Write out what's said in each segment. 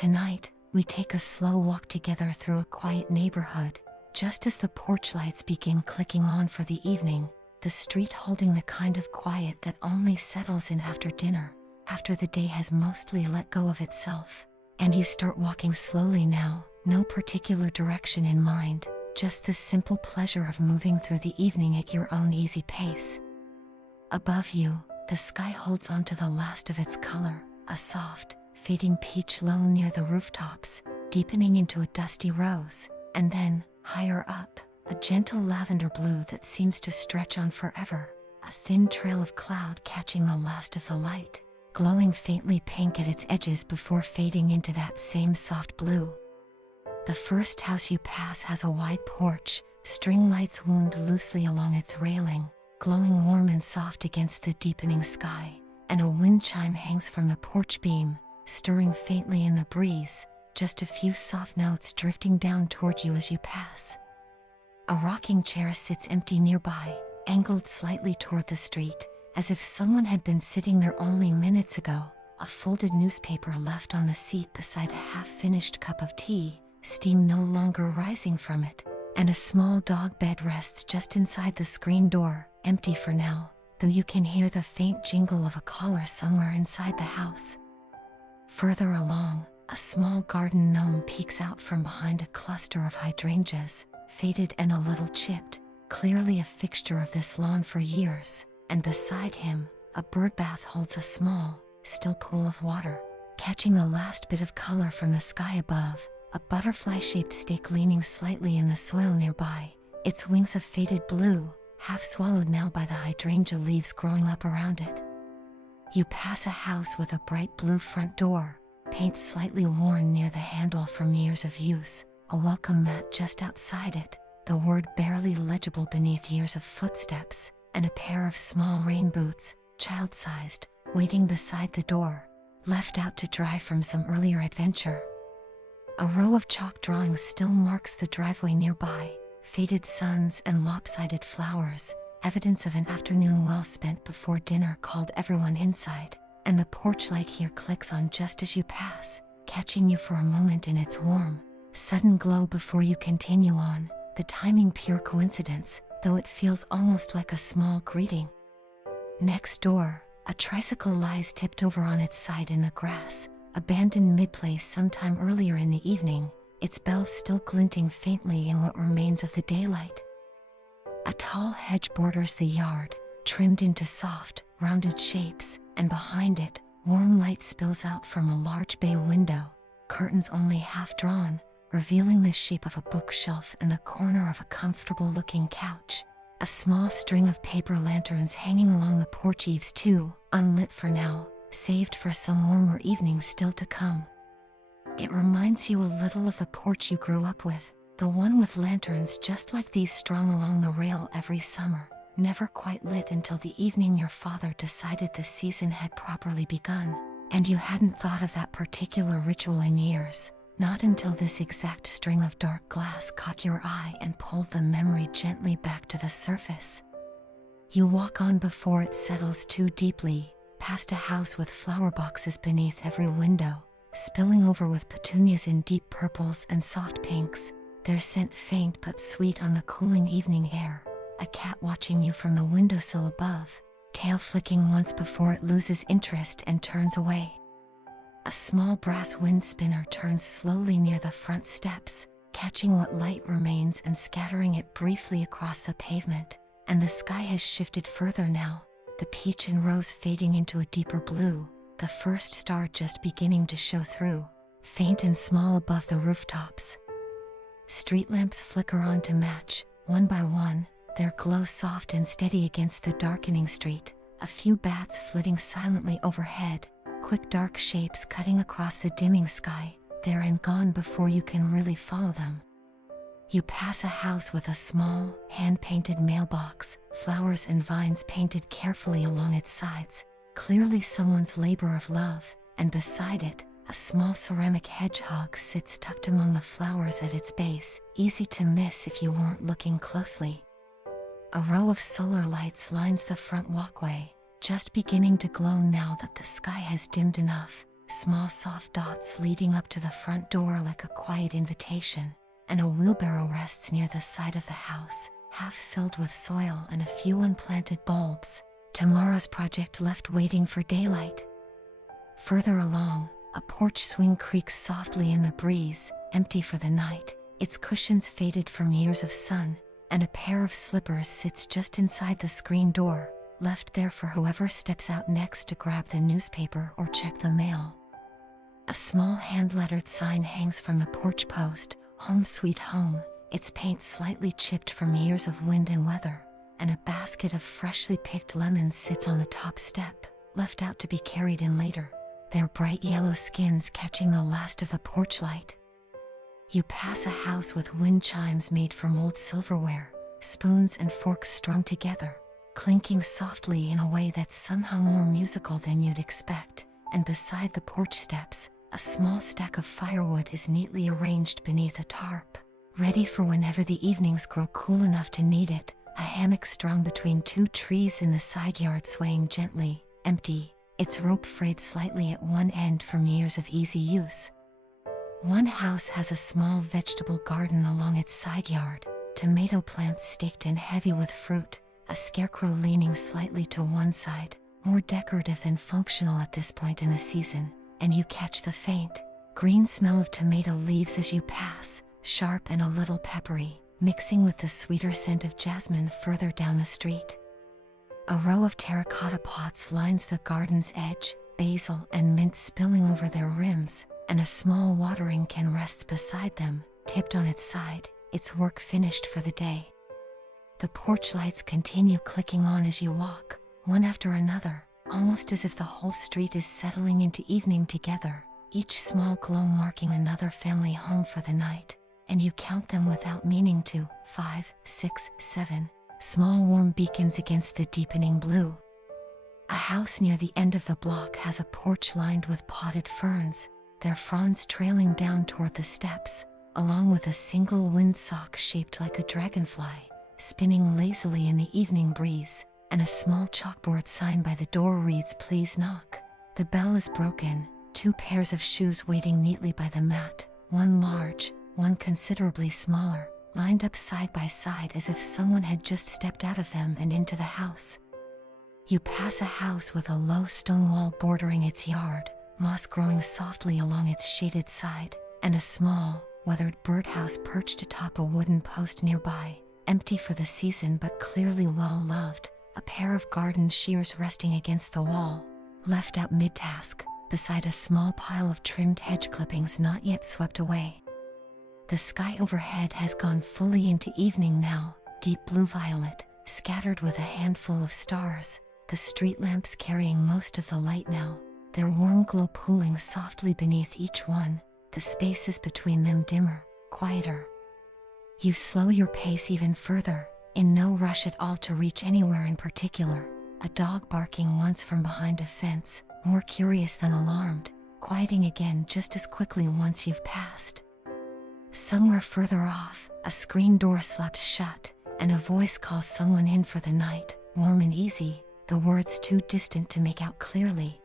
Tonight, we take a slow walk together through a quiet neighborhood. Just as the porch lights begin clicking on for the evening, the street holding the kind of quiet that only settles in after dinner, after the day has mostly let go of itself. And you start walking slowly now, no particular direction in mind, just the simple pleasure of moving through the evening at your own easy pace. Above you, the sky holds on to the last of its color, a soft, fading peach low near the rooftops, deepening into a dusty rose, and then, higher up, a gentle lavender blue that seems to stretch on forever, a thin trail of cloud catching the last of the light, glowing faintly pink at its edges before fading into that same soft blue. The first house you pass has a wide porch, string lights wound loosely along its railing, glowing warm and soft against the deepening sky, and a wind chime hangs from the porch beam, stirring faintly in the breeze, just a few soft notes drifting down toward you as you pass. A rocking chair sits empty nearby, angled slightly toward the street, as if someone had been sitting there only minutes ago, a folded newspaper left on the seat beside a half-finished cup of tea, steam no longer rising from it, and a small dog bed rests just inside the screen door, empty for now, though you can hear the faint jingle of a caller somewhere inside the house. Further along, a small garden gnome peeks out from behind a cluster of hydrangeas, faded and a little chipped, clearly a fixture of this lawn for years, and beside him, a birdbath holds a small, still pool of water, catching the last bit of color from the sky above, a butterfly-shaped stake leaning slightly in the soil nearby, its wings of faded blue, half swallowed now by the hydrangea leaves growing up around it. You pass a house with a bright blue front door, paint slightly worn near the handle from years of use, a welcome mat just outside it, the word barely legible beneath years of footsteps, and a pair of small rain boots, child-sized, waiting beside the door, left out to dry from some earlier adventure. A row of chalk drawings still marks the driveway nearby, faded suns and lopsided flowers, evidence of an afternoon well spent before dinner called everyone inside, and the porch light here clicks on just as you pass, catching you for a moment in its warm, sudden glow before you continue on, the timing pure coincidence, though it feels almost like a small greeting. Next door, a tricycle lies tipped over on its side in the grass, abandoned mid-place sometime earlier in the evening, its bell still glinting faintly in what remains of the daylight. A tall hedge borders the yard, trimmed into soft, rounded shapes, and behind it, warm light spills out from a large bay window, curtains only half drawn, revealing the shape of a bookshelf and the corner of a comfortable-looking couch. A small string of paper lanterns hanging along the porch eaves too, unlit for now, saved for some warmer evening still to come. It reminds you a little of the porch you grew up with, the one with lanterns just like these strung along the rail every summer, never quite lit until the evening your father decided the season had properly begun, and you hadn't thought of that particular ritual in years, not until this exact string of dark glass caught your eye and pulled the memory gently back to the surface. You walk on before it settles too deeply, past a house with flower boxes beneath every window, spilling over with petunias in deep purples and soft pinks, their scent faint but sweet on the cooling evening air, a cat watching you from the windowsill above, tail flicking once before it loses interest and turns away. A small brass wind spinner turns slowly near the front steps, catching what light remains and scattering it briefly across the pavement, and the sky has shifted further now, the peach and rose fading into a deeper blue, the first star just beginning to show through, faint and small above the rooftops. Street lamps flicker on to match, one by one, their glow soft and steady against the darkening street, a few bats flitting silently overhead, quick dark shapes cutting across the dimming sky, there and gone before you can really follow them. You pass a house with a small, hand-painted mailbox, flowers and vines painted carefully along its sides, clearly someone's labor of love, and beside it, a small ceramic hedgehog sits tucked among the flowers at its base, easy to miss if you weren't looking closely. A row of solar lights lines the front walkway, just beginning to glow now that the sky has dimmed enough, small soft dots leading up to the front door like a quiet invitation, and a wheelbarrow rests near the side of the house, half filled with soil and a few unplanted bulbs. Tomorrow's project left waiting for daylight. Further along, a porch swing creaks softly in the breeze, empty for the night, its cushions faded from years of sun, and a pair of slippers sits just inside the screen door, left there for whoever steps out next to grab the newspaper or check the mail. A small hand-lettered sign hangs from the porch post, "Home Sweet Home," its paint slightly chipped from years of wind and weather, and a basket of freshly picked lemons sits on the top step, left out to be carried in later, their bright yellow skins catching the last of the porch light. You pass a house with wind chimes made from old silverware, spoons and forks strung together, clinking softly in a way that's somehow more musical than you'd expect, and beside the porch steps, a small stack of firewood is neatly arranged beneath a tarp, ready for whenever the evenings grow cool enough to need it. A hammock strung between two trees in the side yard swaying gently, empty, its rope frayed slightly at one end from years of easy use. One house has a small vegetable garden along its side yard, tomato plants staked and heavy with fruit, a scarecrow leaning slightly to one side, more decorative than functional at this point in the season, and you catch the faint, green smell of tomato leaves as you pass, sharp and a little peppery, mixing with the sweeter scent of jasmine further down the street. A row of terracotta pots lines the garden's edge, basil and mint spilling over their rims, and a small watering can rests beside them, tipped on its side, its work finished for the day. The porch lights continue clicking on as you walk, one after another, almost as if the whole street is settling into evening together, each small glow marking another family home for the night, and you count them without meaning to, 5, 6, 7, small warm beacons against the deepening blue. A house near the end of the block has a porch lined with potted ferns, their fronds trailing down toward the steps, along with a single windsock shaped like a dragonfly, spinning lazily in the evening breeze, and a small chalkboard sign by the door reads, "Please knock." The bell is broken, two pairs of shoes waiting neatly by the mat, one large, one considerably smaller, lined up side by side as if someone had just stepped out of them and into the house. You pass a house with a low stone wall bordering its yard, moss growing softly along its shaded side, and a small, weathered birdhouse perched atop a wooden post nearby, empty for the season but clearly well loved, a pair of garden shears resting against the wall, left out mid-task, beside a small pile of trimmed hedge clippings not yet swept away. The sky overhead has gone fully into evening now, deep blue-violet, scattered with a handful of stars, the street lamps carrying most of the light now, their warm glow pooling softly beneath each one, the spaces between them dimmer, quieter. You slow your pace even further, in no rush at all to reach anywhere in particular, a dog barking once from behind a fence, more curious than alarmed, quieting again just as quickly once you've passed. Somewhere further off, a screen door slaps shut, and a voice calls someone in for the night, warm and easy, the words too distant to make out clearly.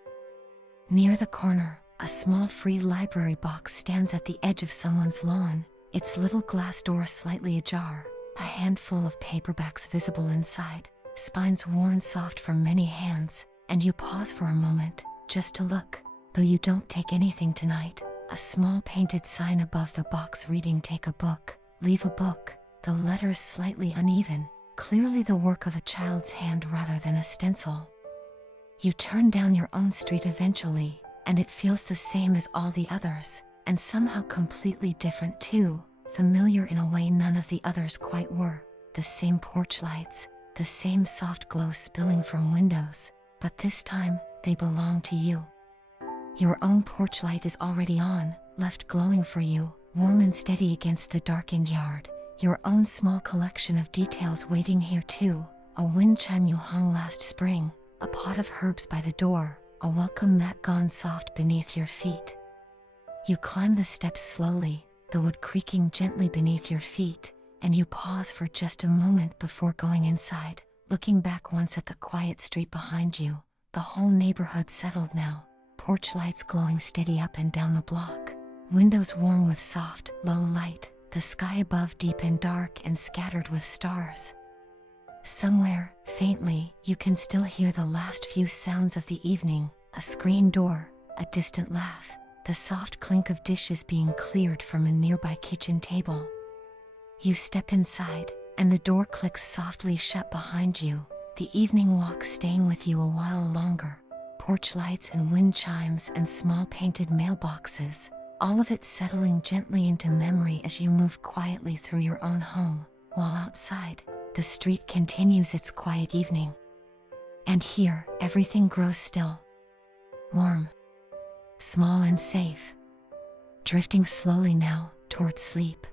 Near the corner, a small free library box stands at the edge of someone's lawn, its little glass door slightly ajar, a handful of paperbacks visible inside, spines worn soft from many hands, and you pause for a moment, just to look, though you don't take anything tonight. A small painted sign above the box reading, "Take a book, leave a book," the letters slightly uneven, clearly the work of a child's hand rather than a stencil. You turn down your own street eventually, and it feels the same as all the others, and somehow completely different too, familiar in a way none of the others quite were, the same porch lights, the same soft glow spilling from windows, but this time, they belong to you. Your own porch light is already on, left glowing for you, warm and steady against the darkened yard, your own small collection of details waiting here too, a wind chime you hung last spring, a pot of herbs by the door, a welcome mat gone soft beneath your feet. You climb the steps slowly, the wood creaking gently beneath your feet, and you pause for just a moment before going inside, looking back once at the quiet street behind you, the whole neighborhood settled now, porch lights glowing steady up and down the block. Windows warm with soft, low light, the sky above deep and dark and scattered with stars. Somewhere, faintly, you can still hear the last few sounds of the evening: a screen door, a distant laugh, the soft clink of dishes being cleared from a nearby kitchen table. You step inside, and the door clicks softly shut behind you, the evening walk staying with you a while longer. Porch lights and wind chimes and small painted mailboxes, all of it settling gently into memory as you move quietly through your own home, while outside, the street continues its quiet evening. And here, everything grows still. Warm. Small and safe. Drifting slowly now, toward sleep.